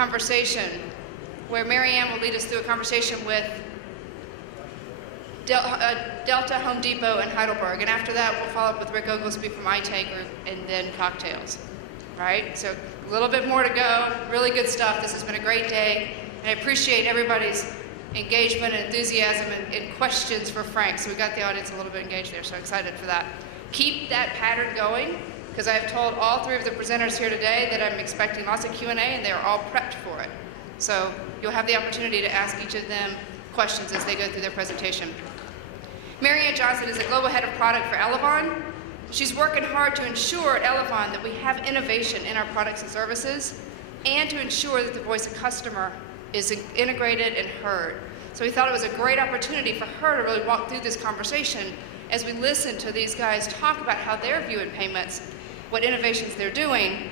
conversation where Marianne will lead us through a conversation with Delta, Home Depot, and Heidelberg. And after that, we'll follow up with Rick Oglesby from IT Group, and then cocktails. Right? So a little bit more to go. Really good stuff. This has been a great day. And I appreciate everybody's engagement and enthusiasm and questions for Frank. So we got the audience a little bit engaged there, so excited for that. Keep that pattern going, because I have told all three of the presenters here today that I'm expecting lots of Q&A, and they are all prepped for it. So you'll have the opportunity to ask each of them questions as they go through their presentation. Marianne Johnson is the Global Head of Product for Elavon. She's working hard to ensure at Elavon that we have innovation in our products and services, and to ensure that the voice of customer is integrated and heard. So we thought it was a great opportunity for her to really walk through this conversation as we listen to these guys talk about how they're viewing payments, what innovations they're doing,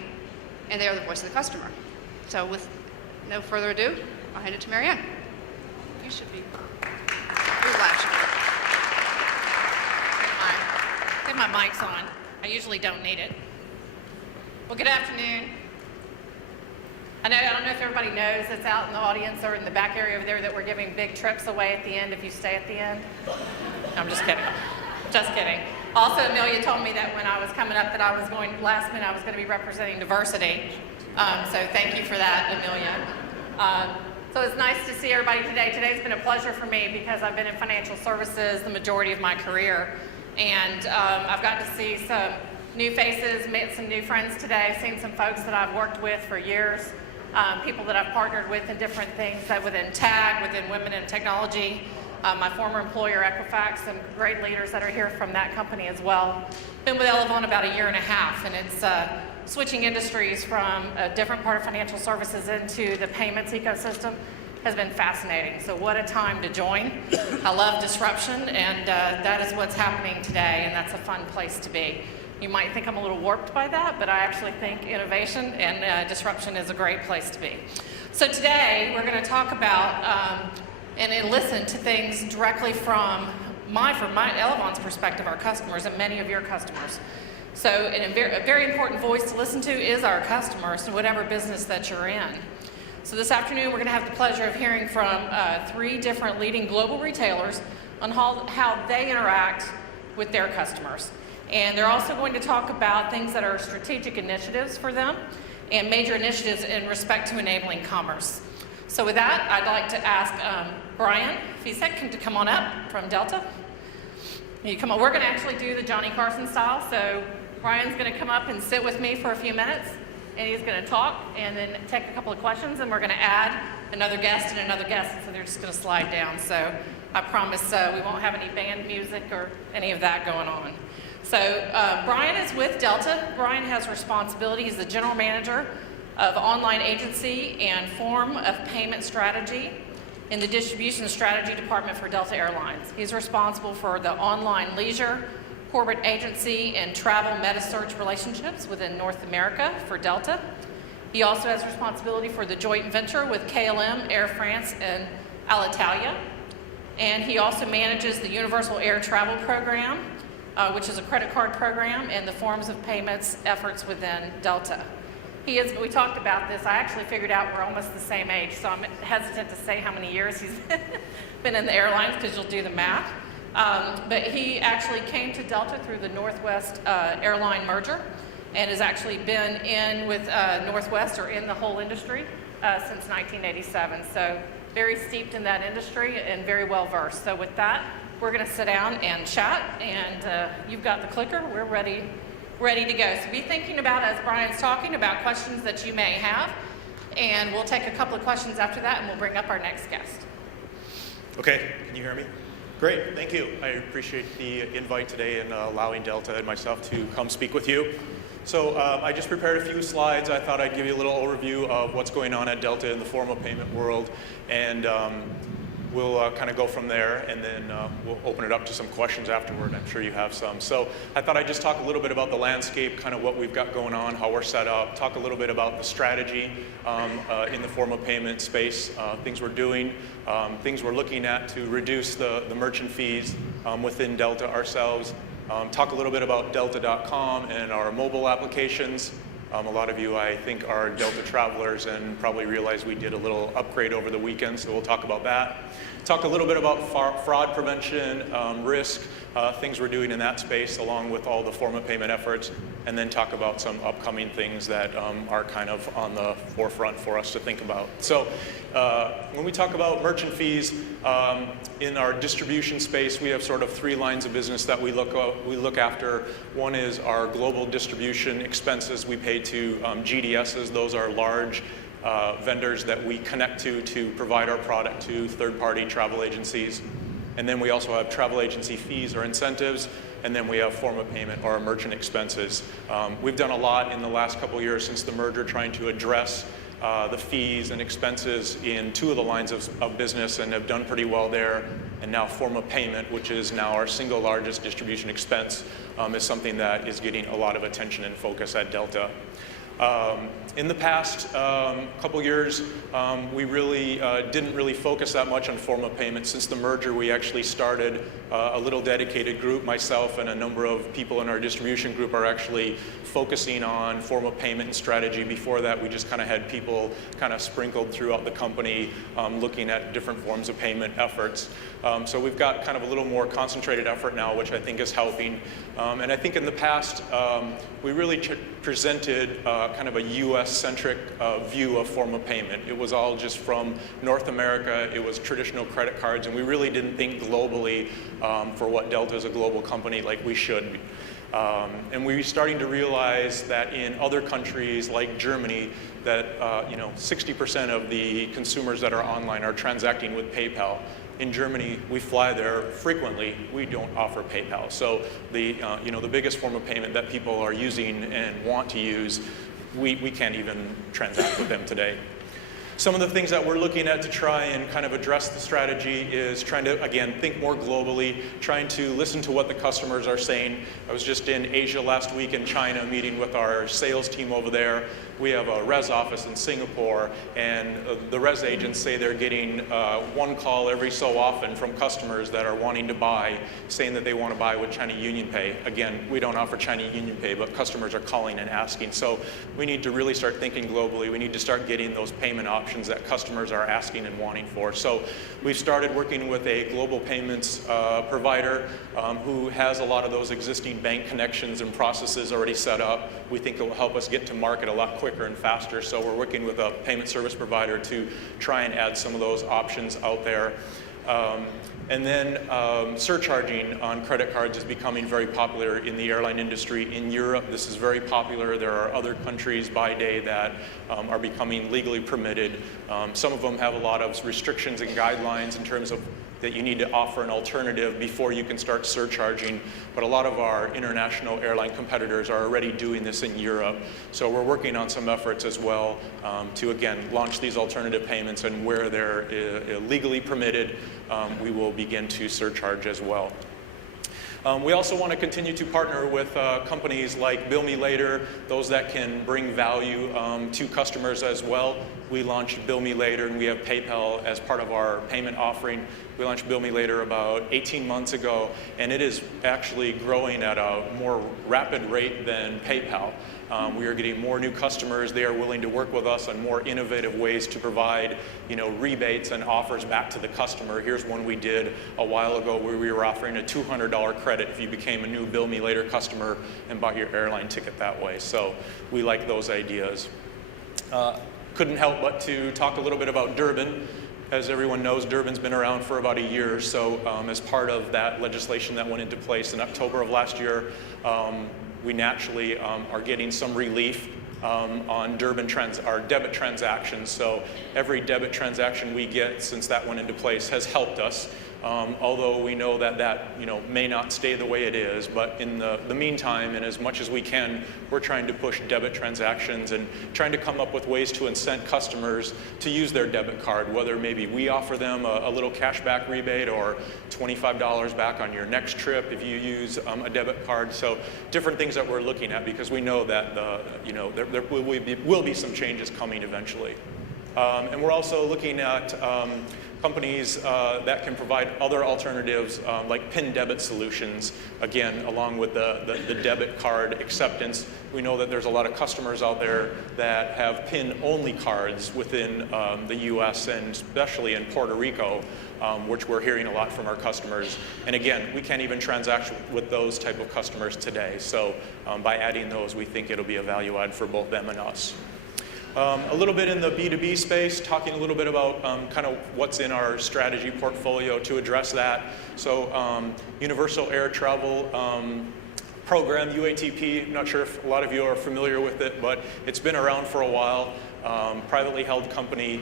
and they are the voice of the customer. So with no further ado, I'll hand it to Marianne. You should be flashing. Get my mic's on. I usually don't need it. Well, good afternoon. I don't know if everybody knows that's out in the audience or in the back area over there that we're giving big trips away at the end if you stay at the end. No, I'm just kidding. Just kidding. Also, Amelia told me that when I was coming up that I was going, last minute, I was going to be representing diversity. So thank you for that, Amelia. So it's nice to see everybody today. Today's been a pleasure for me because I've been in financial services the majority of my career. And I've got to see some new faces, met some new friends today, seen some folks that I've worked with for years, people that I've partnered with in different things, within TAG, within Women in Technology, my former employer, Equifax, some great leaders that are here from that company as well. Been with Elavon about a year and a half, and it's switching industries from a different part of financial services into the payments ecosystem has been fascinating. So what a time to join. I love disruption, and that is what's happening today, and that's a fun place to be. You might think I'm a little warped by that, but I actually think innovation and disruption is a great place to be. So today, we're going to talk about and listen to things directly from Elavon's perspective, our customers, and many of your customers. So a very important voice to listen to is our customers, so whatever business that you're in. So this afternoon, we're going to have the pleasure of hearing from 3 different leading global retailers on how they interact with their customers. And they're also going to talk about things that are strategic initiatives for them and major initiatives in respect to enabling commerce. So with that, I'd like to ask Brian Ficek to come on up from Delta. You come on. We're going to actually do the Johnny Carson style. So Brian's going to come up and sit with me for a few minutes, and he's going to talk and then take a couple of questions, and we're going to add another guest and another guest, so they're just going to slide down. So I promise we won't have any band music or any of that going on. So Brian is with Delta. Brian has responsibility. He's the general manager of online agency and form of payment strategy in the distribution strategy department for Delta Airlines. He's responsible for the online leisure, corporate agency, and travel meta-search relationships within North America for Delta. He also has responsibility for the joint venture with KLM, Air France, and Alitalia. And he also manages the Universal Air Travel Program, which is a credit card program, and the forms of payments efforts within Delta. We talked about this. I actually figured out we're almost the same age, so I'm hesitant to say how many years he's been in the airlines because you'll do the math. But he actually came to Delta through the Northwest airline merger and has actually been in with Northwest or in the whole industry since 1987. So very steeped in that industry and very well versed. So with that, we're going to sit down and chat, and you've got the clicker. We're ready to go. So be thinking about, as Brian's talking, about questions that you may have, and we'll take a couple of questions after that, and we'll bring up our next guest. Okay, can you hear me? Great, thank you. I appreciate the invite today and allowing Delta and myself to come speak with you. So I just prepared a few slides. I thought I'd give you a little overview of what's going on at Delta in the formal payment world, and we'll kind of go from there, and then we'll open it up to some questions afterward. I'm sure you have some. So I thought I'd just talk a little bit about the landscape, kind of what we've got going on, how we're set up, talk a little bit about the strategy in the formal payment space, things we're doing, things we're looking at to reduce the merchant fees within Delta ourselves, talk a little bit about Delta.com and our mobile applications, A lot of you, I think, are Delta travelers and probably realize we did a little upgrade over the weekend, so we'll talk about that. Talk a little bit about fraud prevention, risk, things we're doing in that space along with all the form of payment efforts, and then talk about some upcoming things that are kind of on the forefront for us to think about. So when we talk about merchant fees, in our distribution space, we have sort of 3 lines of business that we look after. One is our global distribution expenses we pay to GDSs. Those are large vendors that we connect to provide our product to third-party travel agencies. And then we also have travel agency fees or incentives, and then we have form of payment or merchant expenses. We've done a lot in the last couple of years since the merger trying to address the fees and expenses in 2 of the lines of business and have done pretty well there. And now form of payment, which is now our single largest distribution expense, is something that is getting a lot of attention and focus at Delta. In the past couple years, we really didn't really focus that much on form of payment. Since the merger, we actually started a little dedicated group. Myself and a number of people in our distribution group are actually focusing on form of payment and strategy. Before that, we just kind of had people kind of sprinkled throughout the company looking at different forms of payment efforts. So we've got kind of a little more concentrated effort now, which I think is helping. And I think in the past, we really presented kind of a US-centric view of form of payment. It was all just from North America. It was traditional credit cards, and we really didn't think globally for what Delta is a global company like we should. And we're starting to realize that in other countries like Germany, that 60% of the consumers that are online are transacting with PayPal. In Germany, we fly there frequently. We don't offer PayPal. So the biggest form of payment that people are using and want to use, we can't even transact with them today. Some of the things that we're looking at to try and kind of address the strategy is trying to, again, think more globally, trying to listen to what the customers are saying. I was just in Asia last week in China meeting with our sales team over there. We have a res office in Singapore, and the res agents say they're getting 1 call every so often from customers that are wanting to buy, saying that they want to buy with China Union Pay. Again, we don't offer China Union Pay, but customers are calling and asking. So we need to really start thinking globally. We need to start getting those payment options that customers are asking and wanting for. So we've started working with a global payments provider who has a lot of those existing bank connections and processes already set up. We think it will help us get to market a lot quicker and faster. So we're working with a payment service provider to try and add some of those options out there. And then surcharging on credit cards is becoming very popular in the airline industry. In Europe, this is very popular. There are other countries by day that are becoming legally permitted. Some of them have a lot of restrictions and guidelines in terms of that you need to offer an alternative before you can start surcharging. But a lot of our international airline competitors are already doing this in Europe. So we're working on some efforts as well to, again, launch these alternative payments, and where they're legally permitted, we will begin to surcharge as well. We also want to continue to partner with companies like Bill Me Later, those that can bring value to customers as well. We launched Bill Me Later, and we have PayPal as part of our payment offering. We launched Bill Me Later about 18 months ago, and it is actually growing at a more rapid rate than PayPal. We are getting more new customers. They are willing to work with us on more innovative ways to provide, rebates and offers back to the customer. Here's one we did a while ago where we were offering a $200 credit if you became a new Bill Me Later customer and bought your airline ticket that way. So we like those ideas. Couldn't help but to talk a little bit about Durbin. As everyone knows, Durbin's been around for about a year or so. As part of that legislation that went into place in October of last year, we naturally are getting some relief on Durbin our debit transactions. So every debit transaction we get since that went into place has helped us. Although we know that may not stay the way it is, but in the meantime, and as much as we can, we're trying to push debit transactions and trying to come up with ways to incent customers to use their debit card, whether maybe we offer them a little cashback rebate or $25 back on your next trip if you use a debit card. So different things that we're looking at, because we know that there will be some changes coming eventually. And we're also looking at companies that can provide other alternatives like PIN debit solutions, again, along with the debit card acceptance. We know that there's a lot of customers out there that have PIN-only cards within the US and especially in Puerto Rico, which we're hearing a lot from our customers. And again, we can't even transact with those type of customers today. So by adding those, we think it'll be a value add for both them and us. A little bit in the B2B space, talking a little bit about kind of what's in our strategy portfolio to address that. So Universal Air Travel program, UATP, I'm not sure if a lot of you are familiar with it, but it's been around for a while. Privately held company.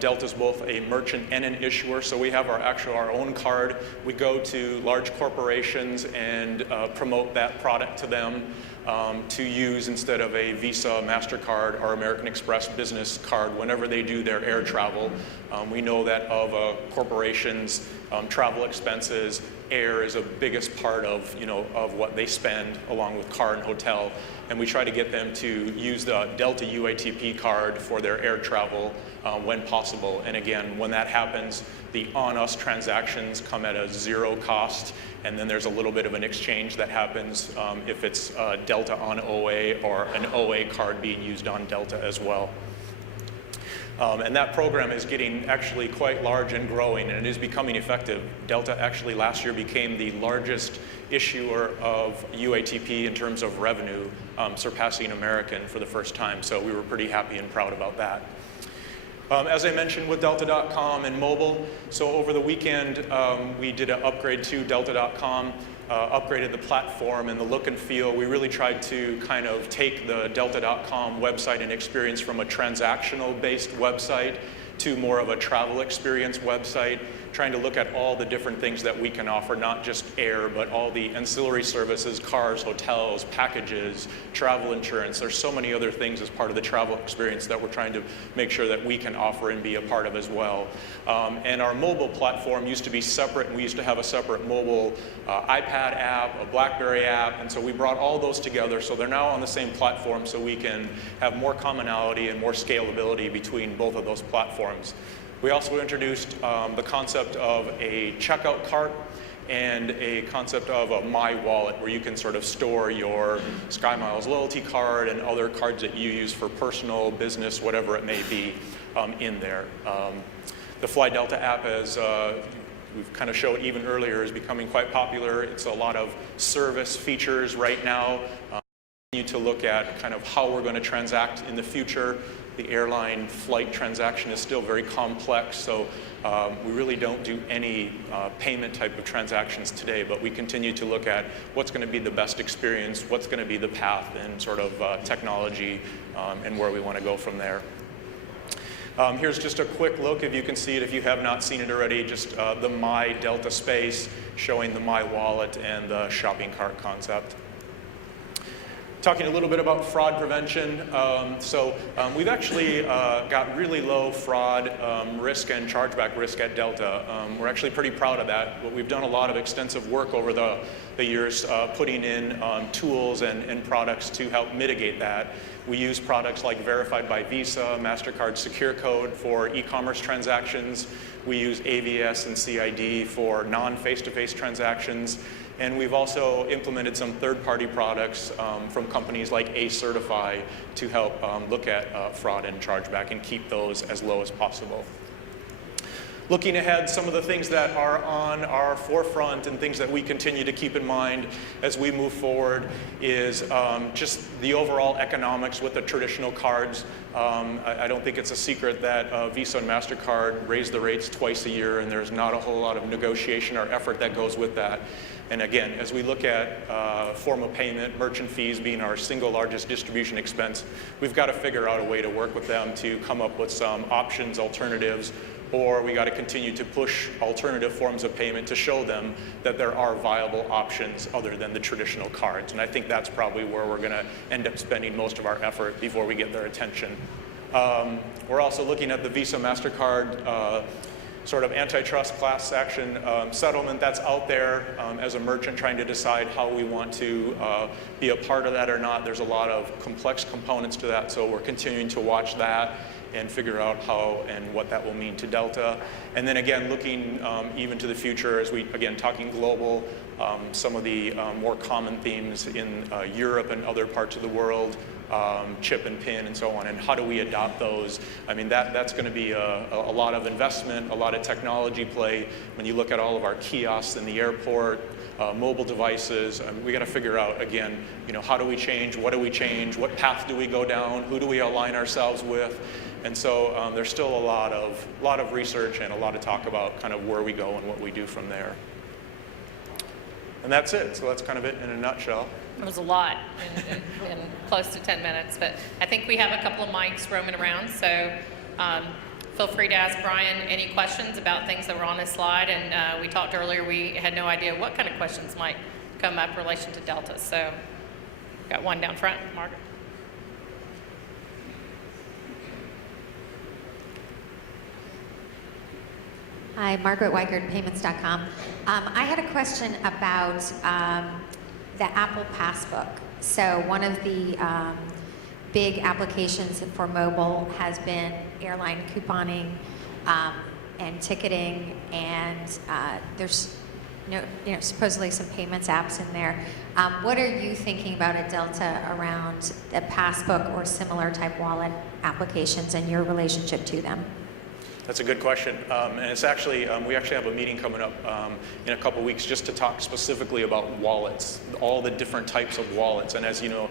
Delta's both a merchant and an issuer, so we have our own card. We go to large corporations and promote that product to them to use instead of a Visa, MasterCard, or American Express business card whenever they do their air travel. We know that of a corporation's travel expenses, air is a biggest part of, of what they spend along with car and hotel. And we try to get them to use the Delta UATP card for their air travel when possible. And again, when that happens, the on-us transactions come at a zero cost, and then there's a little bit of an exchange that happens if it's Delta on OA or an OA card being used on Delta as well. And that program is getting actually quite large and growing, and it is becoming effective. Delta actually last year became the largest issuer of UATP in terms of revenue, surpassing American for the first time. So we were pretty happy and proud about that. As I mentioned with Delta.com and mobile, so over the weekend we did an upgrade to Delta.com, upgraded the platform and the look and feel. We really tried to kind of take the Delta.com website and experience from a transactional-based website to more of a travel experience website, trying to look at all the different things that we can offer, not just air, but all the ancillary services, cars, hotels, packages, travel insurance. There's so many other things as part of the travel experience that we're trying to make sure that we can offer and be a part of as well. And our mobile platform used to be separate, and we used to have a separate mobile iPad app, a BlackBerry app, and so we brought all those together, so they're now on the same platform, so we can have more commonality and more scalability between both of those platforms. We also introduced the concept of a checkout cart and a concept of a My Wallet, where you can sort of store your SkyMiles loyalty card and other cards that you use for personal, business, whatever it may be in there. The Fly Delta app, as we've kind of showed even earlier, is becoming quite popular. It's a lot of service features right now. We continue to look at kind of how we're going to transact in the future. The airline flight transaction is still very complex, so we really don't do any payment type of transactions today, but we continue to look at what's going to be the best experience, what's going to be the path and sort of technology and where we want to go from there. Here's just a quick look, if you can see it, if you have not seen it already, just the My Delta space showing the My Wallet and the shopping cart concept. Talking a little bit about fraud prevention. We've actually got really low fraud risk and chargeback risk at Delta. We're actually pretty proud of that, but we've done a lot of extensive work over the years putting in tools and products to help mitigate that. We use products like Verified by Visa, MasterCard Secure Code for e-commerce transactions. We use AVS and CID for non-face-to-face transactions. And we've also implemented some third-party products from companies like A-Certify to help look at fraud and chargeback and keep those as low as possible. Looking ahead, some of the things that are on our forefront and things that we continue to keep in mind as we move forward is just the overall economics with the traditional cards. I don't think it's a secret that Visa and MasterCard raise the rates twice a year, and there's not a whole lot of negotiation or effort that goes with that. And again, as we look at form of payment, merchant fees being our single largest distribution expense, we've got to figure out a way to work with them to come up with some options, alternatives, or we got to continue to push alternative forms of payment to show them that there are viable options other than the traditional cards. And I think that's probably where we're going to end up spending most of our effort before we get their attention. We're also looking at the Visa MasterCard sort of antitrust class action settlement that's out there as a merchant trying to decide how we want to be a part of that or not. There's a lot of complex components to that, so we're continuing to watch that and figure out how and what that will mean to Delta. And then again, looking even to the future as we, again, talking global, some of the more common themes in Europe and other parts of the world, chip and pin and so on, and how do we adopt those? I mean, that's going to be a lot of investment, a lot of technology play. When you look at all of our kiosks in the airport, mobile devices, we got to figure out, again, how do we change, what do we change, what path do we go down, who do we align ourselves with? And so there's still a lot of research and a lot of talk about kind of where we go and what we do from there. And that's it. So that's kind of it in a nutshell. It was a lot in close to 10 minutes, but I think we have a couple of mics roaming around, so feel free to ask Brian any questions about things that were on this slide. And we talked earlier, we had no idea what kind of questions might come up in relation to Delta. So got one down front, Margaret. Hi, Margaret Weigert, payments.com. I had a question about the Apple Passbook. So one of the big applications for mobile has been airline couponing and ticketing, and there's supposedly some payments apps in there. What are you thinking about at Delta around the Passbook or similar type wallet applications and your relationship to them? That's a good question, and it's actually, we actually have a meeting coming up in a couple weeks just to talk specifically about wallets, all the different types of wallets. And as you know,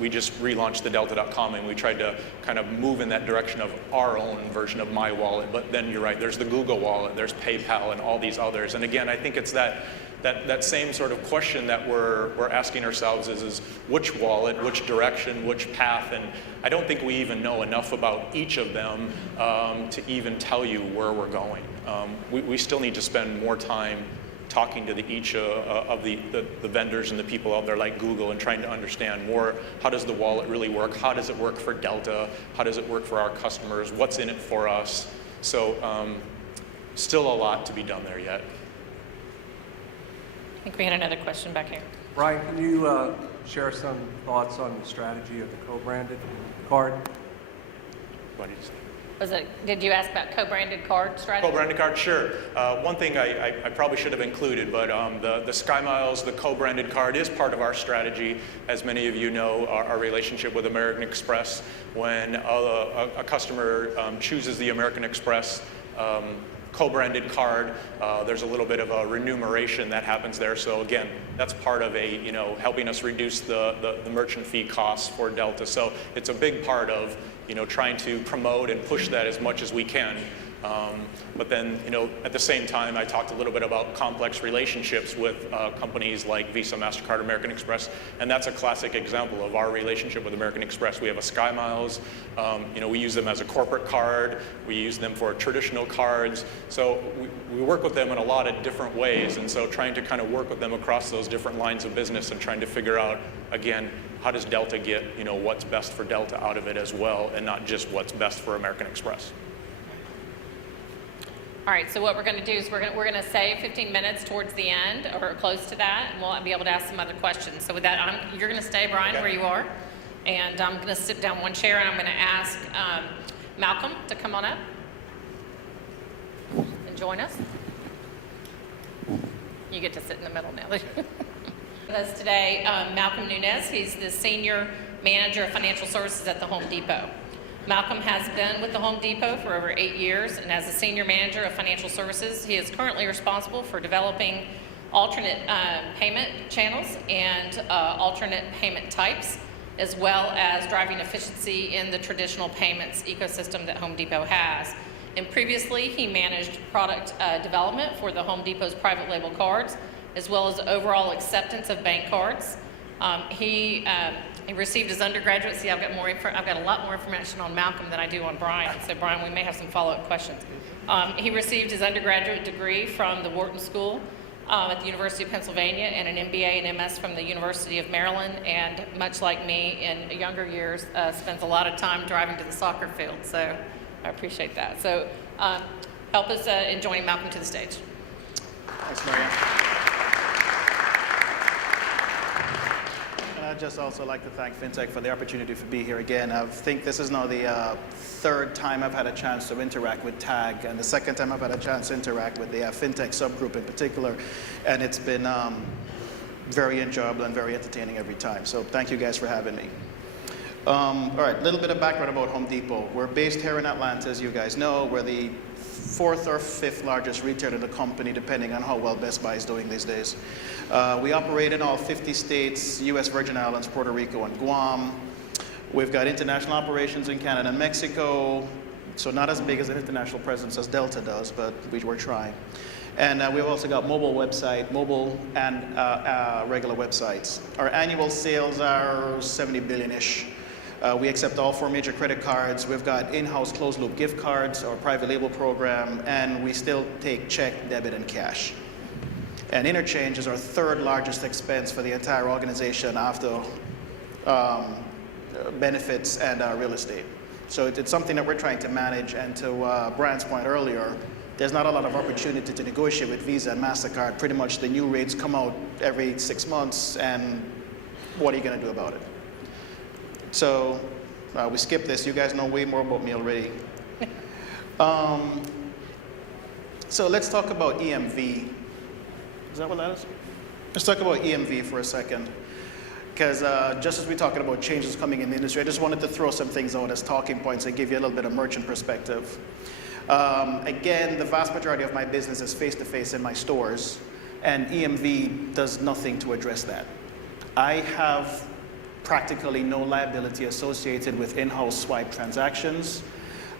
we just relaunched the Delta.com, and we tried to kind of move in that direction of our own version of My Wallet. But then you're right, there's the Google Wallet, there's PayPal, and all these others. And again, I think it's that same sort of question that we're asking ourselves is which wallet, which direction, which path, and I don't think we even know enough about each of them to even tell you where we're going. We still need to spend more time talking to each of the vendors and the people out there like Google and trying to understand more, how does the wallet really work? How does it work for Delta? How does it work for our customers? What's in it for us? So still a lot to be done there yet. I think we had another question back here. Brian, can you share some thoughts on the strategy of the co-branded card? What do you say? Did you ask about co-branded card strategy? Co-branded card, sure. One thing I probably should have included, but the Sky Miles, the co-branded card is part of our strategy. As many of you know, our relationship with American Express, when a customer chooses the American Express co-branded card, there's a little bit of a remuneration that happens there. So again, that's part of helping us reduce the merchant fee costs for Delta. So it's a big part of trying to promote and push that as much as we can. But then, at the same time, I talked a little bit about complex relationships with companies like Visa, MasterCard, American Express, and that's a classic example of our relationship with American Express. We have a Sky Miles. We use them as a corporate card. We use them for traditional cards. So we work with them in a lot of different ways, and so trying to kind of work with them across those different lines of business and trying to figure out, again, how does Delta get, what's best for Delta out of it as well, and not just what's best for American Express. All right, so what we're going to do is we're going to save 15 minutes towards the end, or close to that, and we'll be able to ask some other questions. So with that, you're going to stay, Brian, Okay. where you are, and I'm going to sit down one chair, and I'm going to ask Malcolm to come on up and join us. You get to sit in the middle now. With us today, Malcolm Nunes. He's the Senior Manager of Financial Services at the Home Depot. Malcolm has been with the Home Depot for over 8 years, and as a Senior Manager of Financial Services, he is currently responsible for developing alternate payment channels and alternate payment types, as well as driving efficiency in the traditional payments ecosystem that Home Depot has. And previously, he managed product development for the Home Depot's private label cards, as well as overall acceptance of bank cards. He received his undergraduate. See, I've got a lot more information on Malcolm than I do on Brian. So, Brian, we may have some follow-up questions. He received his undergraduate degree from the Wharton School at the University of Pennsylvania, and an MBA and MS from the University of Maryland. And much like me, in younger years, spends a lot of time driving to the soccer field. So, I appreciate that. So, help us in joining Malcolm to the stage. Thanks, Marianne. I'd just also like to thank Ficek for the opportunity to be here again. I think this is now the third time I've had a chance to interact with TAG, and the second time I've had a chance to interact with the FinTech subgroup in particular, and it's been very enjoyable and very entertaining every time. So thank you guys for having me. All right, a little bit of background about Home Depot. We're based here in Atlanta, as you guys know. We're the 4th or 5th largest retailer in the company, depending on how well Best Buy is doing these days. We operate in all 50 states, US Virgin Islands, Puerto Rico, and Guam. We've got international operations in Canada and Mexico, so not as big as an international presence as Delta does, but we're trying. And we've also got mobile and regular websites. Our annual sales are 70 billion-ish. We accept all 4 major credit cards. We've got in-house closed-loop gift cards, our private label program, and we still take check, debit, and cash. And interchange is our 3rd largest expense for the entire organization after benefits and real estate. So it's something that we're trying to manage, and to Brian's point earlier, there's not a lot of opportunity to negotiate with Visa and MasterCard. Pretty much the new rates come out every 6 months, and what are you going to do about it? So we skipped this. You guys know way more about me already. So let's talk about EMV. Is that what that is? Let's talk about EMV for a second. Because just as we're talking about changes coming in the industry, I just wanted to throw some things out as talking points and give you a little bit of merchant perspective. Again, the vast majority of my business is face-to-face in my stores, and EMV does nothing to address that. I have practically no liability associated with in-house swipe transactions.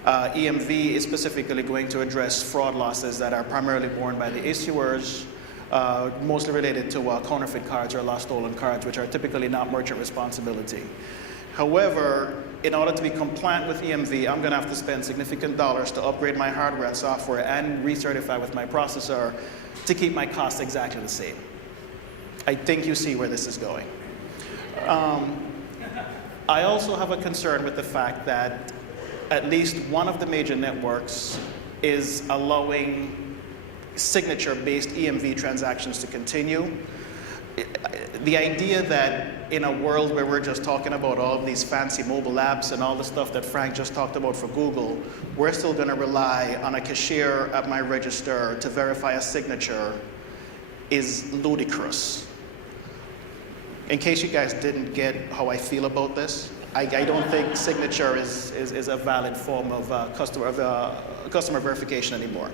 EMV is specifically going to address fraud losses that are primarily borne by the issuers, mostly related to counterfeit cards or lost stolen cards, which are typically not merchant responsibility. However, in order to be compliant with EMV, I'm going to have to spend significant dollars to upgrade my hardware and software and recertify with my processor to keep my costs exactly the same. I think you see where this is going. I also have a concern with the fact that at least one of the major networks is allowing signature-based EMV transactions to continue. The idea that in a world where we're just talking about all of these fancy mobile apps and all the stuff that Frank just talked about for Google, we're still going to rely on a cashier at my register to verify a signature is ludicrous. In case you guys didn't get how I feel about this, I don't think signature is a valid form of customer verification anymore.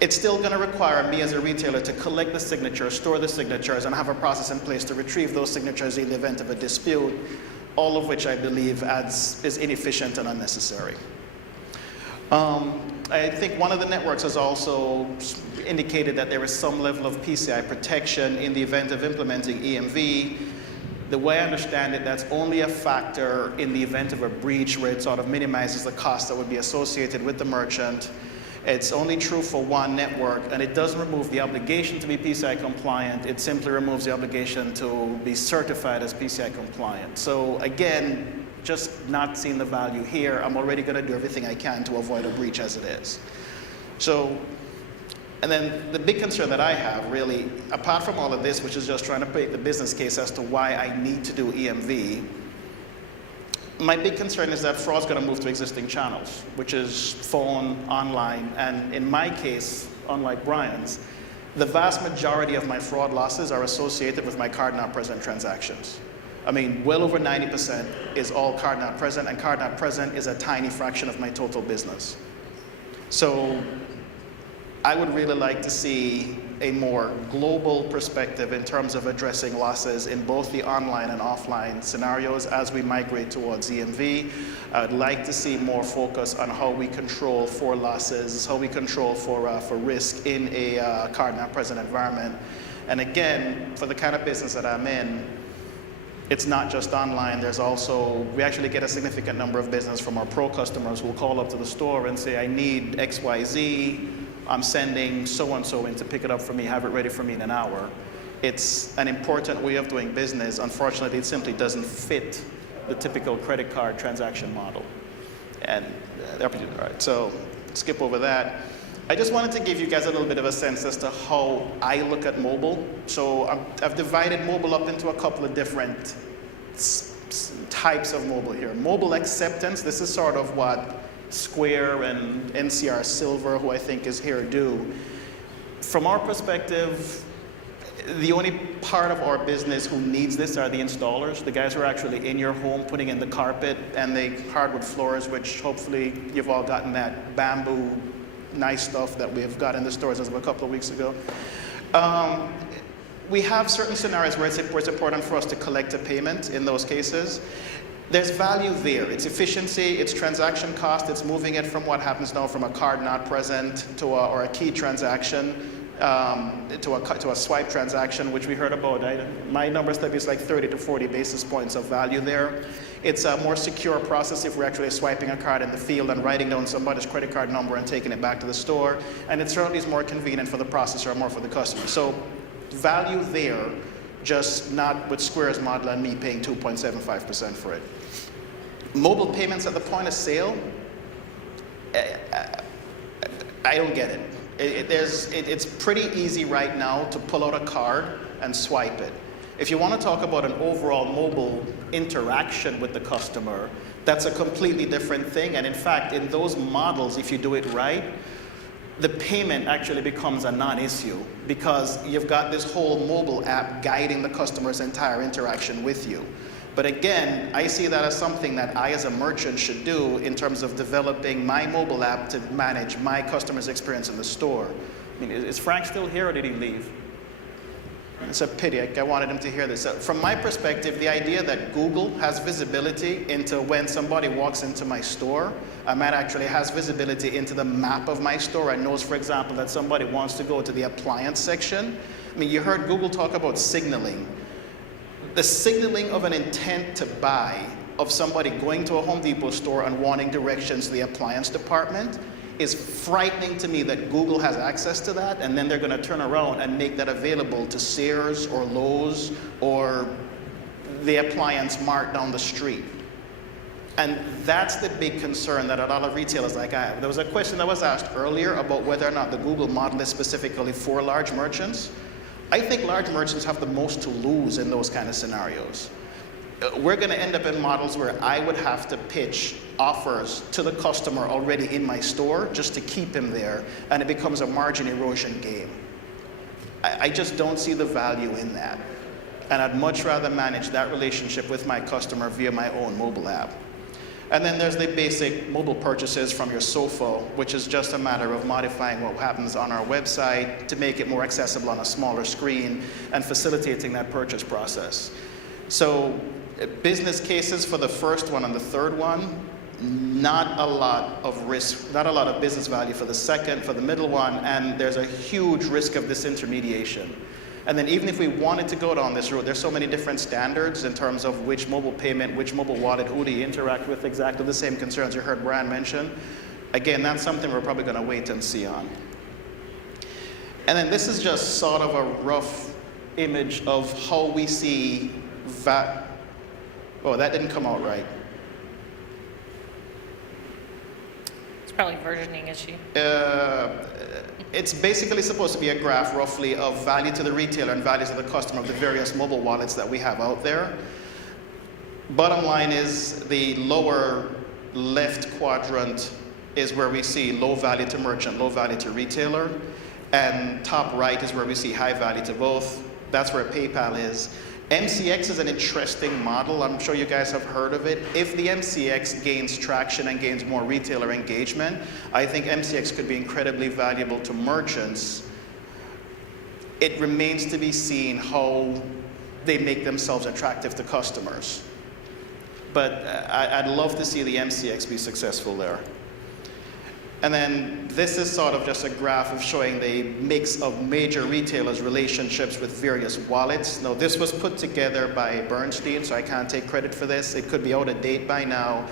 It's still going to require me as a retailer to collect the signatures, store the signatures, and have a process in place to retrieve those signatures in the event of a dispute, all of which I believe is inefficient and unnecessary. I think one of the networks has also indicated that there is some level of PCI protection in the event of implementing EMV. The way I understand it, that's only a factor in the event of a breach where it sort of minimizes the cost that would be associated with the merchant. It's only true for one network, and it doesn't remove the obligation to be PCI compliant. It simply removes the obligation to be certified as PCI compliant. So again, just not seeing the value here. I'm already going to do everything I can to avoid a breach as it is. So, and then the big concern that I have, really, apart from all of this, which is just trying to make the business case as to why I need to do EMV, my big concern is that fraud's going to move to existing channels, which is phone, online, and in my case, unlike Brian's, the vast majority of my fraud losses are associated with my card not present transactions. I mean, well over 90% is all card not present, and card not present is a tiny fraction of my total business. So I would really like to see a more global perspective in terms of addressing losses in both the online and offline scenarios as we migrate towards EMV. I'd like to see more focus on how we control for losses, how we control for risk in a card not present environment. And again, for the kind of business that I'm in, it's not just online. There's also, we actually get a significant number of business from our pro customers who will call up to the store and say, I need XYZ. I'm sending so-and-so in to pick it up for me, have it ready for me in an hour. It's an important way of doing business. Unfortunately, it simply doesn't fit the typical credit card transaction model. And all right, so skip over that. I just wanted to give you guys a little bit of a sense as to how I look at mobile. So I've divided mobile up into a couple of different types of mobile here. Mobile acceptance, this is sort of what Square and NCR Silver, who I think is here, do. From our perspective, the only part of our business who needs this are the installers, the guys who are actually in your home putting in the carpet and the hardwood floors, which hopefully you've all gotten that bamboo nice stuff that we've got in the stores as of a couple of weeks ago. We have certain scenarios where it's important for us to collect a payment in those cases. There's value there. It's efficiency, it's transaction cost, it's moving it from what happens now from a card not present to or a key transaction to a swipe transaction, which we heard about. My numbers tell me it's like 30 to 40 basis points of value there. It's a more secure process if we're actually swiping a card in the field and writing down somebody's credit card number and taking it back to the store. And it certainly is more convenient for the processor and more for the customer. So value there, just not with Square's model and me paying 2.75% for it. Mobile payments at the point of sale, I don't get it. It's pretty easy right now to pull out a card and swipe it. If you want to talk about an overall mobile interaction with the customer, that's a completely different thing. And in fact, in those models, if you do it right, the payment actually becomes a non-issue because you've got this whole mobile app guiding the customer's entire interaction with you. But again, I see that as something that I as a merchant should do in terms of developing my mobile app to manage my customer's experience in the store. I mean, is Frank still here or did he leave? It's a pity. I wanted him to hear this. From my perspective, the idea that Google has visibility into when somebody walks into my store, Matt actually has visibility into the map of my store and knows, for example, that somebody wants to go to the appliance section. I mean, you heard Google talk about signaling. The signaling of an intent to buy of somebody going to a Home Depot store and wanting directions to the appliance department is frightening to me that Google has access to that, and then they're going to turn around and make that available to Sears or Lowe's or the appliance mart down the street. And that's the big concern that a lot of retailers like I have. There was a question that was asked earlier about whether or not the Google model is specifically for large merchants. I think large merchants have the most to lose in those kind of scenarios. We're going to end up in models where I would have to pitch offers to the customer already in my store just to keep him there, and it becomes a margin erosion game. I just don't see the value in that. And I'd much rather manage that relationship with my customer via my own mobile app. And then there's the basic mobile purchases from your sofa, which is just a matter of modifying what happens on our website to make it more accessible on a smaller screen and facilitating that purchase process. So business cases for the first one and the third one, not a lot of risk, not a lot of business value for the second, for the middle one, and there's a huge risk of disintermediation. And then even if we wanted to go down this road, there's so many different standards in terms of which mobile payment, which mobile wallet, who do you interact with, exactly the same concerns you heard Brian mention. Again, that's something we're probably going to wait and see on. And then this is just sort of a rough image of how we see oh, that didn't come out right. It's probably a versioning issue. It's basically supposed to be a graph roughly of value to the retailer and value to the customer of the various mobile wallets that we have out there. Bottom line is the lower left quadrant is where we see low value to merchant, low value to retailer, and top right is where we see high value to both. That's where PayPal is. MCX is an interesting model. I'm sure you guys have heard of it. If the MCX gains traction and gains more retailer engagement, I think MCX could be incredibly valuable to merchants. It remains to be seen how they make themselves attractive to customers. But I'd love to see the MCX be successful there. And then this is sort of just a graph of showing the mix of major retailers' relationships with various wallets. Now, this was put together by Bernstein, so I can't take credit for this. It could be out of date by now.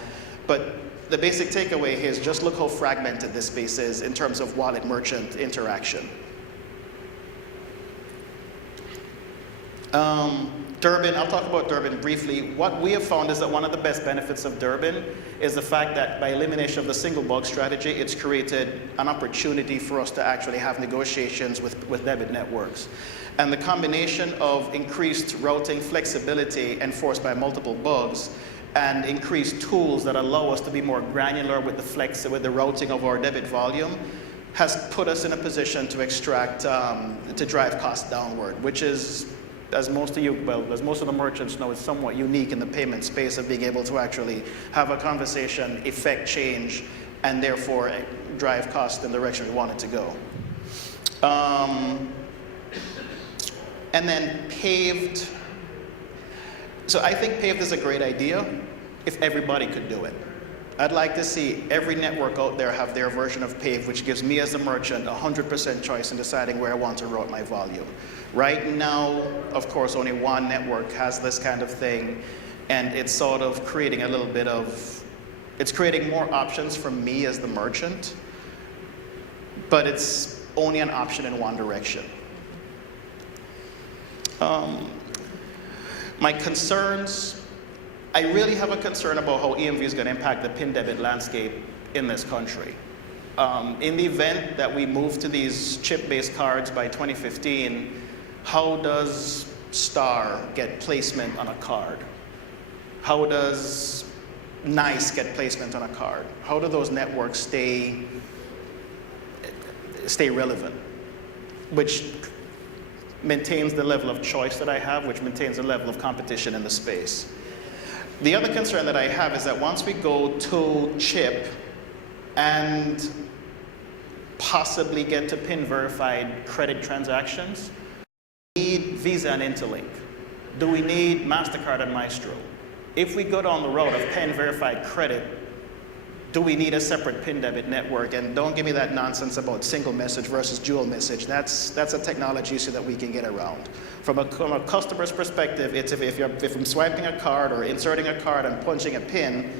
But the basic takeaway here is just look how fragmented this space is in terms of wallet-merchant interaction. Durbin, I'll talk about Durbin briefly. What we have found is that one of the best benefits of Durbin is the fact that by elimination of the single bug strategy, it's created an opportunity for us to actually have negotiations with debit networks. And the combination of increased routing flexibility enforced by multiple bugs and increased tools that allow us to be more granular with the routing of our debit volume has put us in a position to extract, to drive costs downward, which is, as most of the merchants know, is somewhat unique in the payment space of being able to actually have a conversation, effect change, and therefore drive costs in the direction we want it to go. And then paved. So I think paved is a great idea if everybody could do it. I'd like to see every network out there have their version of paved, which gives me as a merchant 100% choice in deciding where I want to route my volume. Right now, of course, only one network has this kind of thing, and it's sort of creating a little bit of, it's creating more options for me as the merchant, but it's only an option in one direction. My concerns, I really have a concern about how EMV is going to impact the PIN debit landscape in this country. In the event that we move to these chip-based cards by 2015, how does Star get placement on a card? How does NICE get placement on a card? How do those networks stay relevant? Which maintains the level of choice that I have, which maintains the level of competition in the space. The other concern that I have is that once we go to chip and possibly get to PIN verified credit transactions, we need Visa and Interlink. Do we need MasterCard and Maestro? If we go down the road of PIN verified credit, do we need a separate PIN debit network? And don't give me that nonsense about single message versus dual message. That's a technology issue that we can get around. From a customer's perspective, it's if I'm swiping a card or inserting a card and punching a PIN,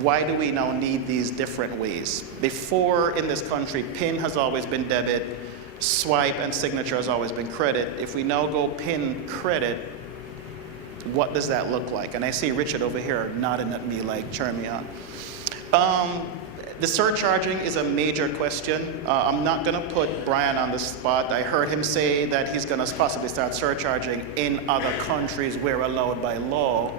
why do we now need these different ways? Before in this country, PIN has always been debit, swipe and signature has always been credit. If we now go PIN credit, what does that look like? And I see Richard over here nodding at me like, turn me on. The surcharging is a major question. I'm not going to put Brian on the spot. I heard him say that he's going to possibly start surcharging in other countries where allowed by law.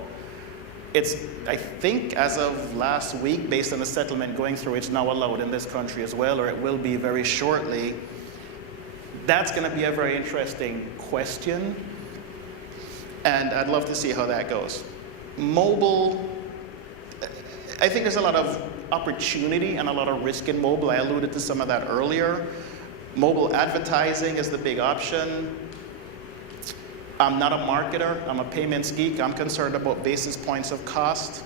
It's, I think, as of last week, based on the settlement going through, it's now allowed in this country as well, or it will be very shortly. That's going to be a very interesting question, and I'd love to see how that goes. Mobile, I think there's a lot of opportunity and a lot of risk in mobile. I alluded to some of that earlier. Mobile advertising is the big option. I'm not a marketer, I'm a payments geek. I'm concerned about basis points of cost.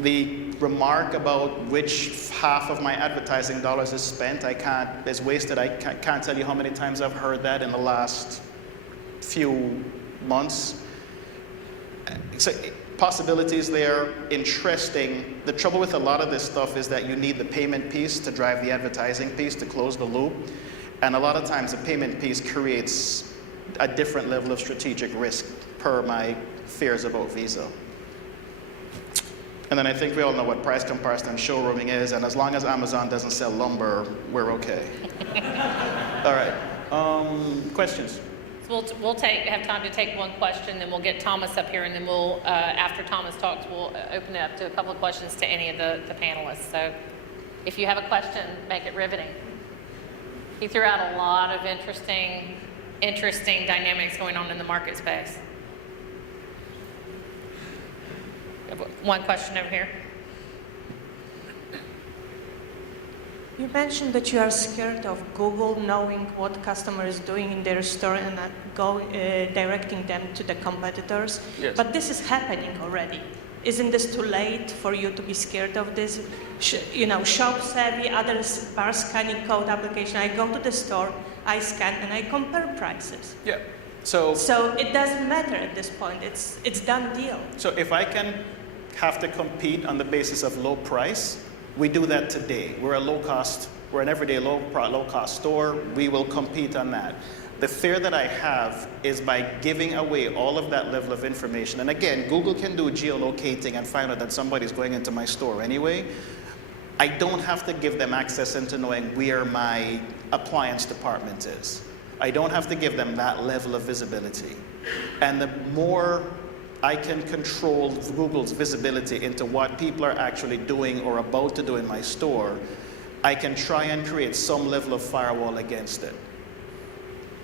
The remark about which half of my advertising dollars is spent, is wasted. I can't tell you how many times I've heard that in the last few months. So, possibilities there, interesting. The trouble with a lot of this stuff is that you need the payment piece to drive the advertising piece to close the loop. And a lot of times the payment piece creates a different level of strategic risk per my fears about Visa. And then I think we all know what price comparison and showrooming is, and as long as Amazon doesn't sell lumber, we're okay. All right, questions? So we'll have time to take one question, then we'll get Thomas up here, and then we'll, after Thomas talks, we'll open it up to a couple of questions to any of the panelists. So if you have a question, make it riveting. He threw out a lot of interesting dynamics going on in the market space. One question over here. You mentioned that you are scared of Google knowing what customer is doing in their store and directing them to the competitors. Yes. But this is happening already. Isn't this too late for you to be scared of this? Shop Savvy, others are scanning code application. I go to the store, I scan, and I compare prices. Yeah. So it doesn't matter at this point. It's done deal. So if I can have to compete on the basis of low price, we do that today. We're an everyday low-cost store. We will compete on that. The fear that I have is by giving away all of that level of information. And again, Google can do geolocating and find out that somebody's going into my store anyway. I don't have to give them access into knowing where my appliance department is. I don't have to give them that level of visibility. And the more I can control Google's visibility into what people are actually doing or about to do in my store, I can try and create some level of firewall against it.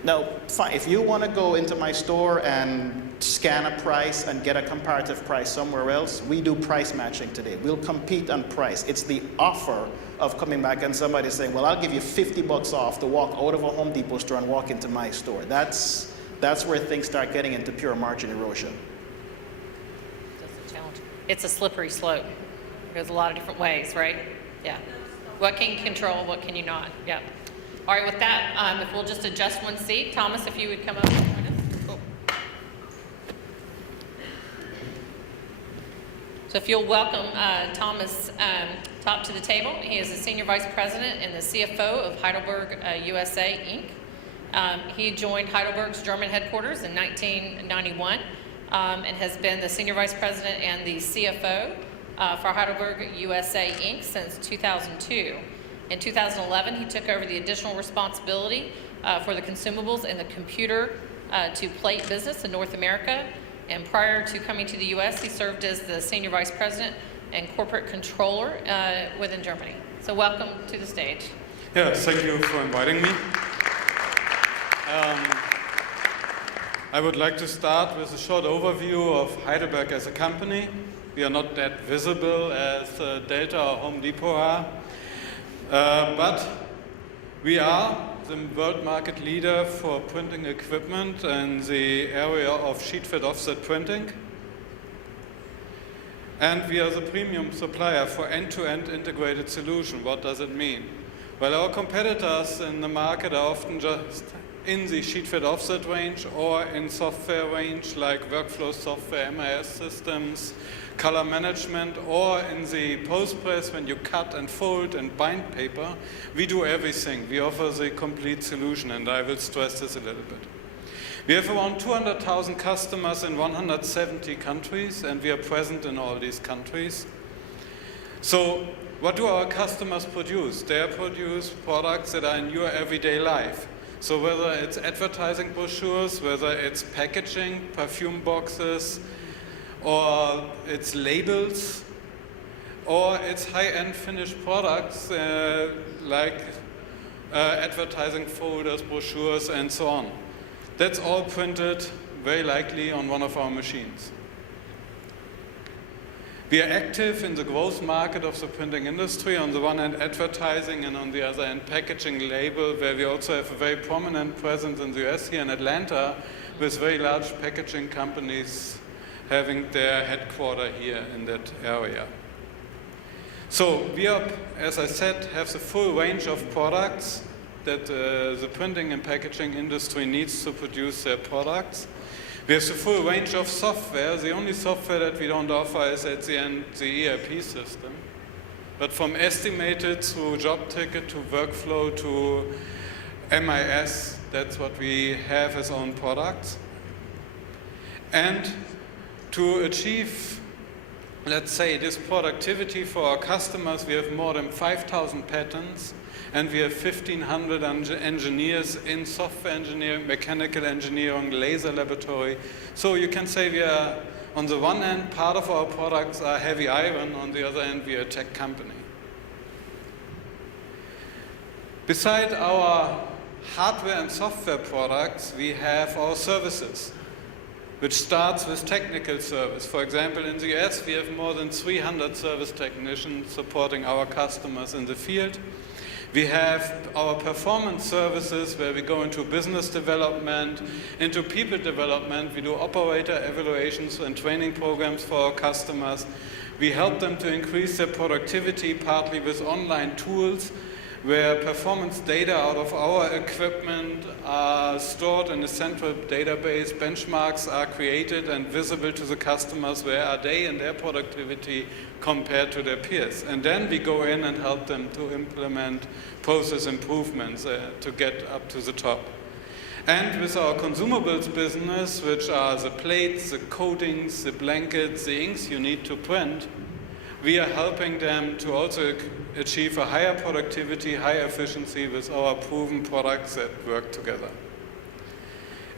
Now, fine, if you want to go into my store and scan a price and get a comparative price somewhere else, we do price matching today. We'll compete on price. It's the offer of coming back and somebody saying, well, I'll give you $50 off to walk out of a Home Depot store and walk into my store. That's where things start getting into pure margin erosion. That's a challenge. It's a slippery slope. It goes a lot of different ways, right? Yeah. What can you control, what can you not? Yeah. All right, with that, if we'll just adjust one seat. Thomas, if you would come up and join us. Cool. So if you'll welcome Thomas Topp to the table. He is the Senior Vice President and the CFO of Heidelberg USA, Inc. He joined Heidelberg's German headquarters in 1991 and has been the Senior Vice President and the CFO for Heidelberg USA, Inc. since 2002. In 2011, he took over the additional responsibility for the consumables and the computer to plate business in North America. And prior to coming to the U.S., he served as the Senior Vice President and Corporate Controller within Germany. So welcome to the stage. Yeah, thank you for inviting me. I would like to start with a short overview of Heidelberg as a company. We are not that visible as Delta or Home Depot are. But we are the world market leader for printing equipment in the area of sheet-fed offset printing. And we are the premium supplier for end-to-end integrated solution. What does it mean? Well, our competitors in the market are often just in the sheet-fed offset range or in software range like workflow software, MIS systems, color management, or in the post-press when you cut and fold and bind paper. We do everything. We offer the complete solution, and I will stress this a little bit. We have around 200,000 customers in 170 countries, and we are present in all these countries. So what do our customers produce? They produce products that are in your everyday life. So whether it's advertising brochures, whether it's packaging, perfume boxes, or it's labels, or it's high-end finished products like advertising folders, brochures, and so on. That's all printed very likely on one of our machines. We are active in the growth market of the printing industry, on the one hand advertising and on the other hand packaging label, where we also have a very prominent presence in the US here in Atlanta with very large packaging companies having their headquarters here in that area. So we are, as I said, have the full range of products that the printing and packaging industry needs to produce their products. We have the full range of software. The only software that we don't offer is at the end the ERP system. But from estimated through job ticket to workflow to MIS, that's what we have as own products. And to achieve, let's say, this productivity for our customers, we have more than 5,000 patents, and we have 1,500 engineers in software engineering, mechanical engineering, laser laboratory. So you can say we are, on the one hand, part of our products are heavy iron, on the other hand, we are a tech company. Beside our hardware and software products, we have our services, which starts with technical service. For example, in the US, we have more than 300 service technicians supporting our customers in the field. We have our performance services where we go into business development, into people development. We do operator evaluations and training programs for our customers. We help them to increase their productivity, partly with online tools, where performance data out of our equipment are stored in a central database. Benchmarks are created and visible to the customers. Where are they in their productivity compared to their peers? And then we go in and help them to implement process improvements to get up to the top. And with our consumables business, which are the plates, the coatings, the blankets, the inks you need to print, we are helping them to also achieve a higher productivity, higher efficiency with our proven products that work together.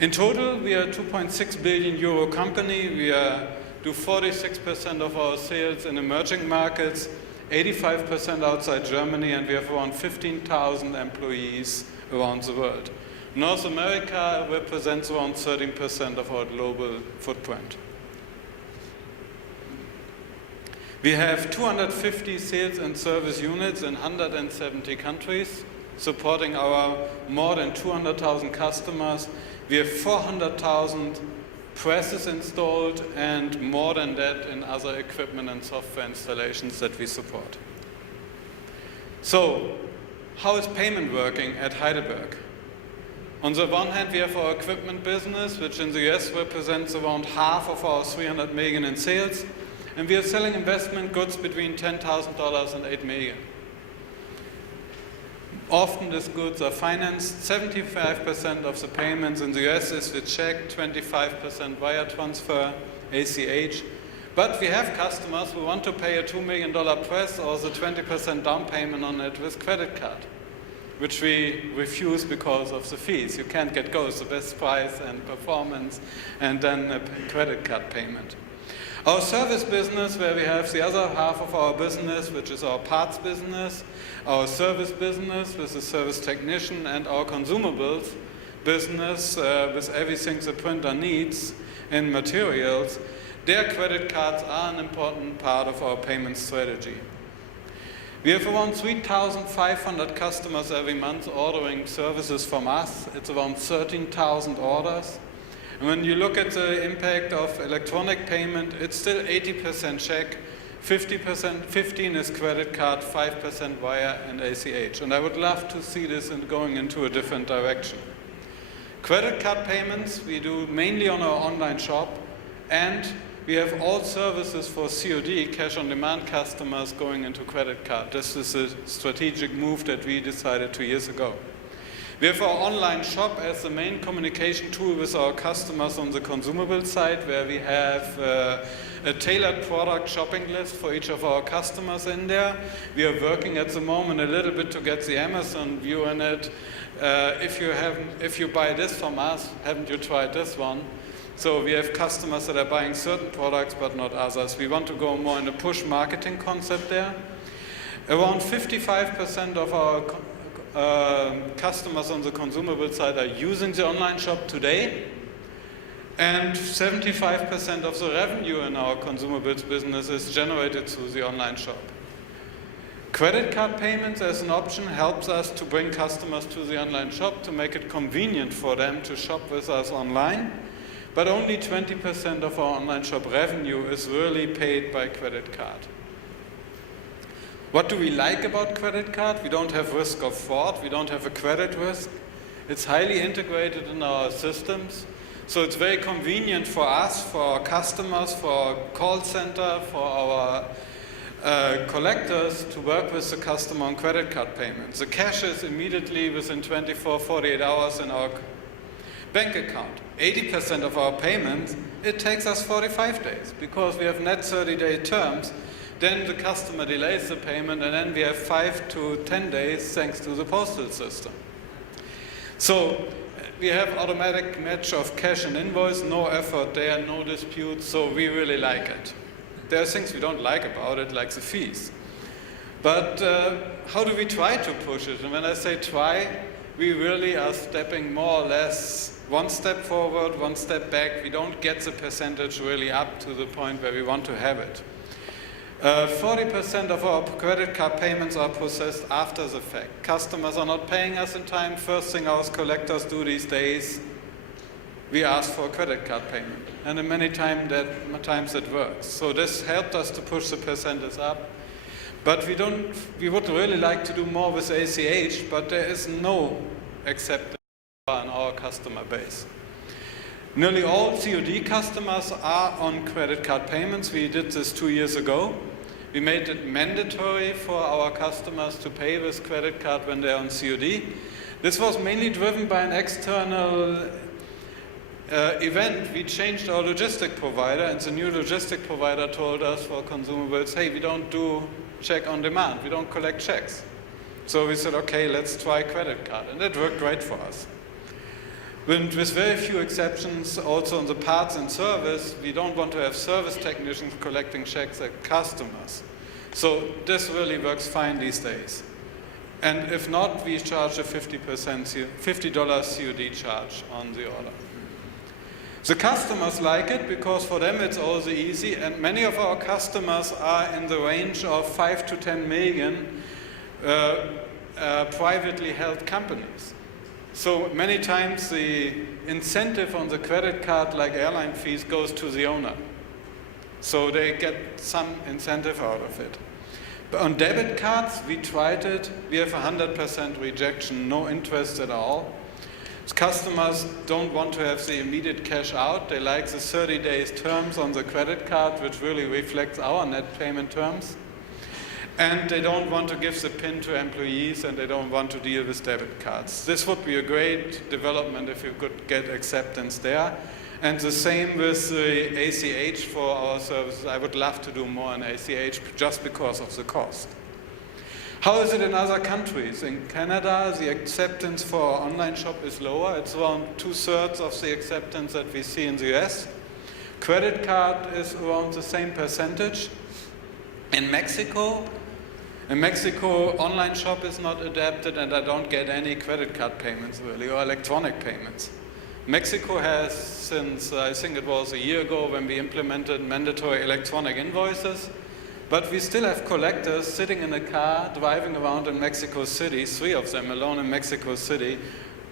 In total, we are a 2.6 billion euro company. We do 46% of our sales in emerging markets, 85% outside Germany, and we have around 15,000 employees around the world. North America represents around 13% of our global footprint. We have 250 sales and service units in 170 countries, supporting our more than 200,000 customers. We have 400,000 presses installed and more than that in other equipment and software installations that we support. So, how is payment working at Heidelberg? On the one hand, we have our equipment business, which in the US represents around half of our 300 million in sales, and we are selling investment goods between $10,000 and $8 million. Often these goods are financed. 75% of the payments in the US is with check, 25% wire transfer, ACH. But we have customers who want to pay a $2 million press or the 20% down payment on it with credit card, which we refuse because of the fees. You can't get both the best price and performance and then a credit card payment. Our service business, where we have the other half of our business, which is our parts business, our service business with the service technician, and our consumables business with everything the printer needs in materials, their credit cards are an important part of our payment strategy. We have around 3,500 customers every month ordering services from us. It's around 13,000 orders. And when you look at the impact of electronic payment, it's still 80% check, 15% is credit card, 5% wire and ACH. And I would love to see this going into a different direction. Credit card payments we do mainly on our online shop, and we have all services for COD, cash on demand customers, going into credit card. This is a strategic move that we decided 2 years ago. We have our online shop as the main communication tool with our customers on the consumable side, where we have a tailored product shopping list for each of our customers in there. We are working at the moment a little bit to get the Amazon view in it. If you buy this from us, haven't you tried this one? So we have customers that are buying certain products but not others. We want to go more in a push marketing concept there. Around 55% of our customers on the consumable side are using the online shop today, and 75% of the revenue in our consumables business is generated through the online shop. Credit card payments as an option helps us to bring customers to the online shop to make it convenient for them to shop with us online, but only 20% of our online shop revenue is really paid by credit card. What do we like about credit card? We don't have risk of fraud. We don't have a credit risk. It's highly integrated in our systems. So it's very convenient for us, for our customers, for our call center, for our collectors to work with the customer on credit card payments. The cash is immediately within 24, 48 hours in our bank account. 80% of our payments, it takes us 45 days because we have net 30-day terms. Then the customer delays the payment, and then we have 5 to 10 days thanks to the postal system. So we have automatic match of cash and invoice, no effort there, no disputes, so we really like it. There are things we don't like about it, like the fees. But how do we try to push it? And when I say try, we really are stepping more or less one step forward, one step back. We don't get the percentage really up to the point where we want to have it. 40% of our credit card payments are processed after the fact. Customers are not paying us in time. First thing our collectors do these days, we ask for a credit card payment. And many times it works. So this helped us to push the percentage up. But we would really like to do more with ACH, but there is no acceptance in our customer base. Nearly all COD customers are on credit card payments. We did this 2 years ago. We made it mandatory for our customers to pay with credit card when they're on COD. This was mainly driven by an external event. We changed our logistic provider, and the new logistic provider told us for consumables, hey, we don't do check on demand. We don't collect checks. So we said, okay, let's try credit card. And that worked great for us. With very few exceptions, also on the parts and service, we don't want to have service technicians collecting checks at customers. So this really works fine these days. And if not, we charge a $50 COD charge on the order. The customers like it because for them it's also easy, and many of our customers are in the range of 5 to 10 million privately held companies. So many times the incentive on the credit card, like airline fees, goes to the owner. So they get some incentive out of it. But on debit cards, we tried it. We have 100% rejection, no interest at all. Customers don't want to have the immediate cash out. They like the 30 days terms on the credit card, which really reflects our net payment terms. And they don't want to give the PIN to employees, and they don't want to deal with debit cards. This would be a great development if you could get acceptance there. And the same with the ACH for our services. I would love to do more on ACH just because of the cost. How is it in other countries? In Canada, the acceptance for our online shop is lower. It's around 2/3 of the acceptance that we see in the US. Credit card is around the same percentage. In Mexico, online shop is not adapted, and I don't get any credit card payments really, or electronic payments. Mexico has, since I think it was a year ago when we implemented mandatory electronic invoices, but we still have collectors sitting in a car driving around in Mexico City, 3 of them alone in Mexico City,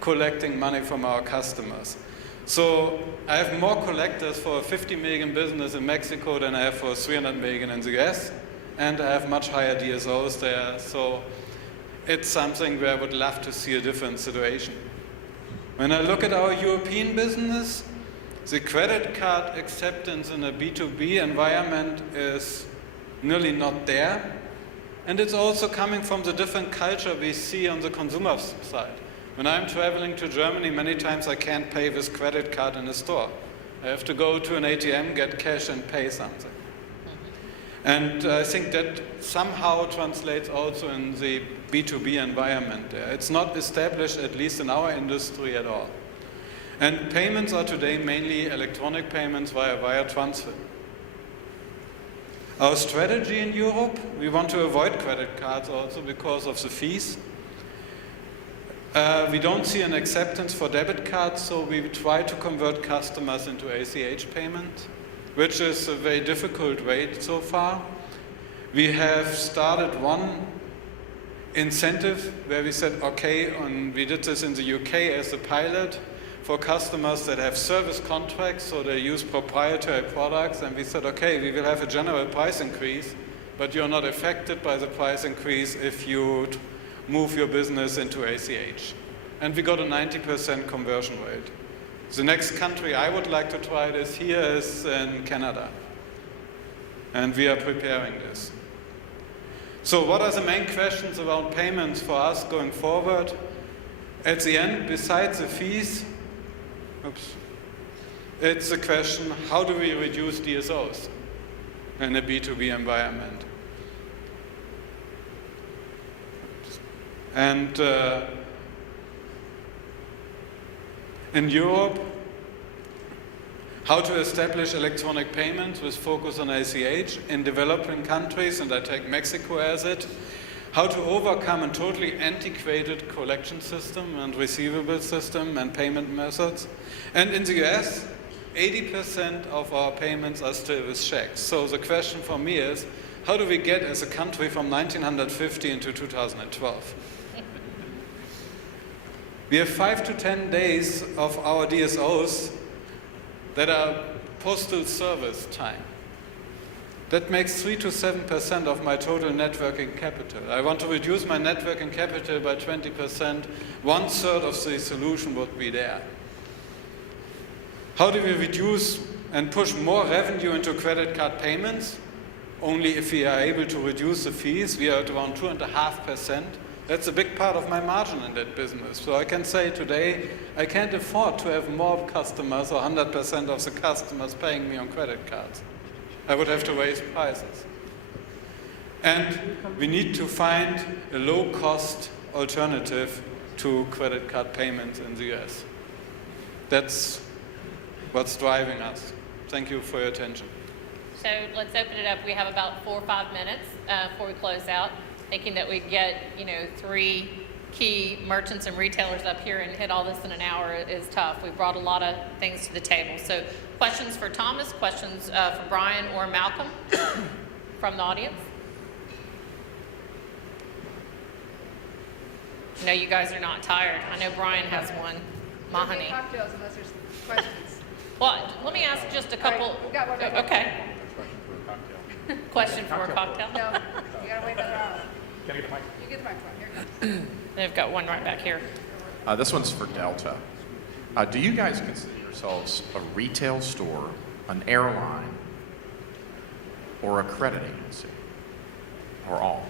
collecting money from our customers. So I have more collectors for a 50 million business in Mexico than I have for 300 million in the US, and I have much higher DSOs there. So it's something where I would love to see a different situation. When I look at our European business, the credit card acceptance in a B2B environment is nearly not there. And it's also coming from the different culture we see on the consumer side. When I'm traveling to Germany, many times I can't pay with credit card in a store. I have to go to an ATM, get cash, and pay something. And I think that somehow translates also in the B2B environment there. It's not established, at least in our industry, at all. And payments are today mainly electronic payments via wire transfer. Our strategy in Europe, we want to avoid credit cards also because of the fees. We don't see an acceptance for debit cards, so we try to convert customers into ACH payment, which is a very difficult way so far. We have started one incentive where we said, okay, we did this in the UK as a pilot for customers that have service contracts, so they use proprietary products, and we said, okay, we will have a general price increase, but you're not affected by the price increase if you move your business into ACH. And we got a 90% conversion rate. The next country I would like to try this here is in Canada. And we are preparing this. So what are the main questions around payments for us going forward? At the end, besides the fees, it's the question, how do we reduce DSOs in a B2B environment? And in Europe, how to establish electronic payments with focus on ACH in developing countries, and I take Mexico as it. How to overcome a totally antiquated collection system and receivable system and payment methods. And in the US, 80% of our payments are still with checks. So the question for me is, how do we get as a country from 1950 into 2012? We have 5 to 10 days of our DSOs that are postal service time. That makes 3 to 7% of my total net working capital. I want to reduce my net working capital by 20%. 1/3 of the solution would be there. How do we reduce and push more revenue into credit card payments? only if we are able to reduce the fees. We are at around 2.5%. That's a big part of my margin in that business. So I can say today, I can't afford to have more customers or 100% of the customers paying me on credit cards. I would have to raise prices. And we need to find a low-cost alternative to credit card payments in the US. That's what's driving us. Thank you for your attention. So let's open it up. We have about 4 or 5 minutes before we close out. Thinking that we get, 3 key merchants and retailers up here and hit all this in an hour is tough. We brought a lot of things to the table. So questions for Thomas, questions for Brian or Malcolm from the audience? I know you guys are not tired. I know Brian has one. Mahoney. Cocktails unless there's questions. Well, let me ask just a couple. All right, we've got one more. Okay. Question for a cocktail. No, you gotta wait another hour. Can I get the mic? You get the microphone. Here it comes. They've got one right back here. This one's for Delta. Do you guys consider yourselves a retail store, an airline, or a credit agency, or all?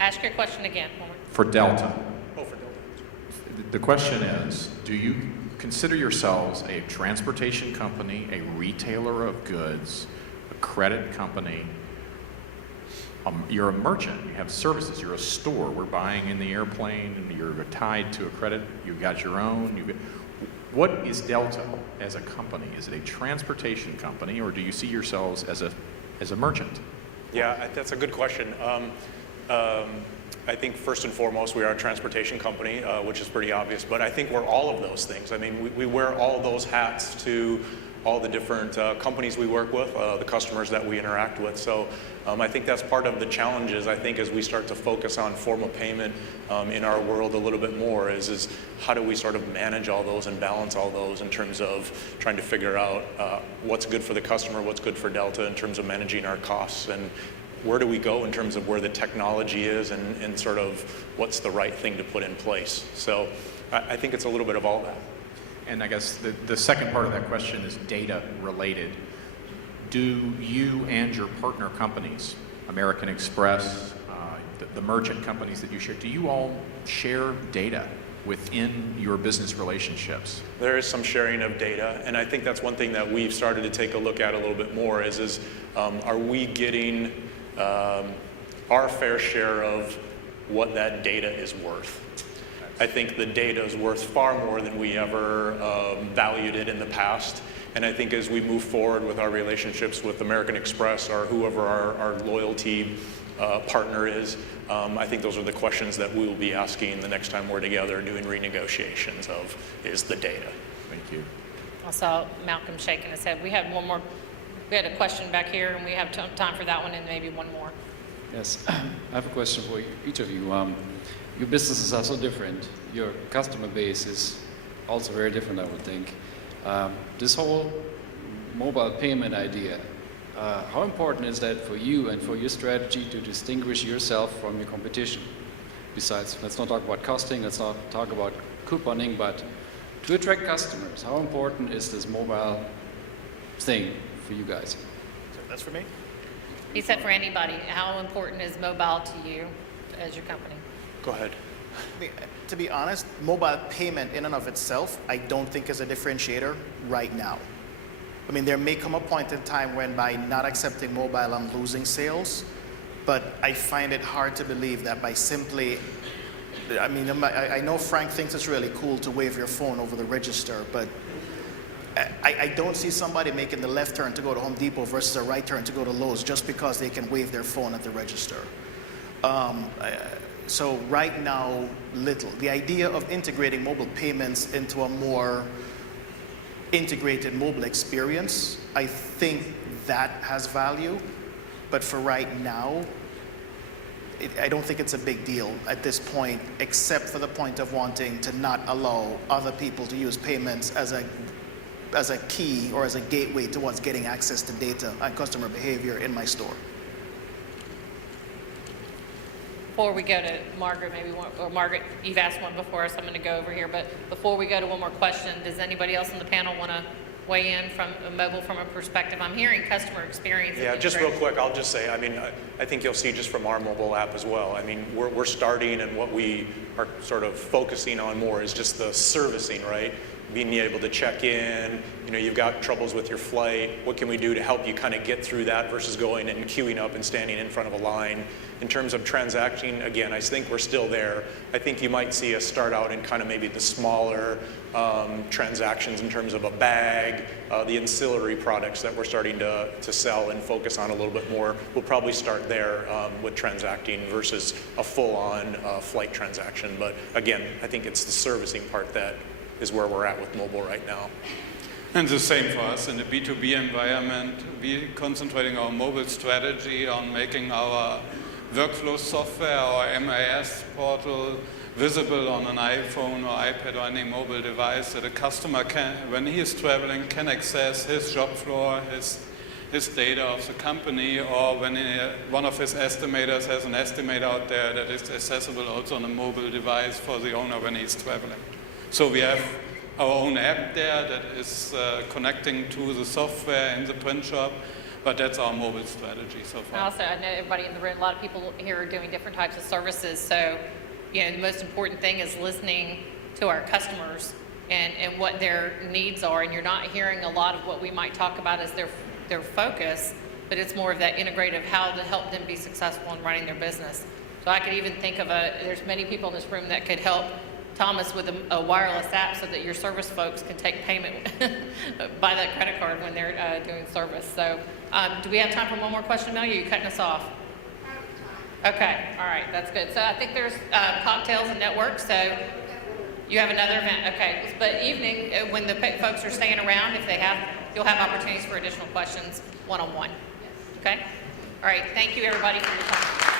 Ask your question again. For Delta. Oh, for Delta. The question is, do you consider yourselves a transportation company, a retailer of goods, a credit company? You're a merchant, you have services, you're a store. We're buying in the airplane, and you're tied to a credit, you've got your own. What is Delta as a company? Is it a transportation company, or do you see yourselves as a merchant? Yeah, that's a good question. I think first and foremost, we are a transportation company, which is pretty obvious, but I think we're all of those things. I mean, we wear all those hats to all the different companies we work with, the customers that we interact with. So I think that's part of the challenges, I think, as we start to focus on form of payment in our world a little bit more, is how do we sort of manage all those and balance all those in terms of trying to figure out what's good for the customer, what's good for Delta in terms of managing our costs, and where do we go in terms of where the technology is and sort of what's the right thing to put in place. So I think it's a little bit of all that. And I guess the second part of that question is data related. Do you and your partner companies, American Express, the merchant companies that you share, do you all share data within your business relationships? There is some sharing of data, and I think that's one thing that we've started to take a look at a little bit more is are we getting our fair share of what that data is worth? I think the data is worth far more than we ever valued it in the past. And I think as we move forward with our relationships with American Express or whoever our loyalty partner is, I think those are the questions that we will be asking the next time we're together doing renegotiations of, is the data. Thank you. I saw Malcolm shaking his head. We had one more. We had a question back here, and we have time for that one and maybe one more. Yes, I have a question for each of you. Your businesses are so different. Your customer base is also very different, I would think. This whole mobile payment idea, how important is that for you and for your strategy to distinguish yourself from your competition? Besides, let's not talk about costing, let's not talk about couponing, but to attract customers, how important is this mobile thing for you guys? So that's for me. He said for anybody, how important is mobile to you as your company? Go ahead. To be honest, mobile payment in and of itself, I don't think is a differentiator right now. I mean, there may come a point in time when by not accepting mobile, I'm losing sales, but I find it hard to believe that by simply, I mean, I know Frank thinks it's really cool to wave your phone over the register, but I don't see somebody making the left turn to go to Home Depot versus a right turn to go to Lowe's just because they can wave their phone at the register. So right now, little. The idea of integrating mobile payments into a more integrated mobile experience, I think that has value. But for right now, I don't think it's a big deal at this point, except for the point of wanting to not allow other people to use payments as a key or as a gateway towards getting access to data and customer behavior in my store. Before we go to Margaret, maybe one, or Margaret, you've asked one before, so I'm going to go over here. But before we go to one more question, does anybody else on the panel want to weigh in from mobile from a perspective? I'm hearing customer experience. Yeah, just real quick, I'll just say, I mean, I think you'll see just from our mobile app as well. I mean, we're starting, and what we are sort of focusing on more is just the servicing, right? Being able to check in, you know, you've got troubles with your flight, what can we do to help you kind of get through that versus going and queuing up and standing in front of a line. In terms of transacting, again, I think we're still there. I think you might see us start out in kind of maybe the smaller transactions in terms of a bag, the ancillary products that we're starting to sell and focus on a little bit more. We'll probably start there with transacting versus a full-on flight transaction. But again, I think it's the servicing part that is where we're at with mobile right now. And the same for us in the B2B environment. We're concentrating our mobile strategy on making our workflow software, our MIS portal, visible on an iPhone or iPad or any mobile device, that a customer can, when he is traveling, can access his shop floor, his data of the company, or when one of his estimators has an estimate out there that is accessible also on a mobile device for the owner when he's traveling. So we have our own app there that is connecting to the software in the print shop, but that's our mobile strategy so far. Also, I know everybody in the room, a lot of people here are doing different types of services, so you know, the most important thing is listening to our customers and what their needs are, and you're not hearing a lot of what we might talk about as their focus, but it's more of that integrative, how to help them be successful in running their business. So I could even think of there's many people in this room that could help Thomas with a wireless app so that your service folks can take payment by that credit card when they're doing service. So do we have time for one more question, Amelia? Are you cutting us off? Okay, all right, that's good. So I think there's cocktails and networks, so you have another event. Okay, but evening, when the folks are staying around, you'll have opportunities for additional questions one-on-one. Okay? All right, thank you everybody for your time.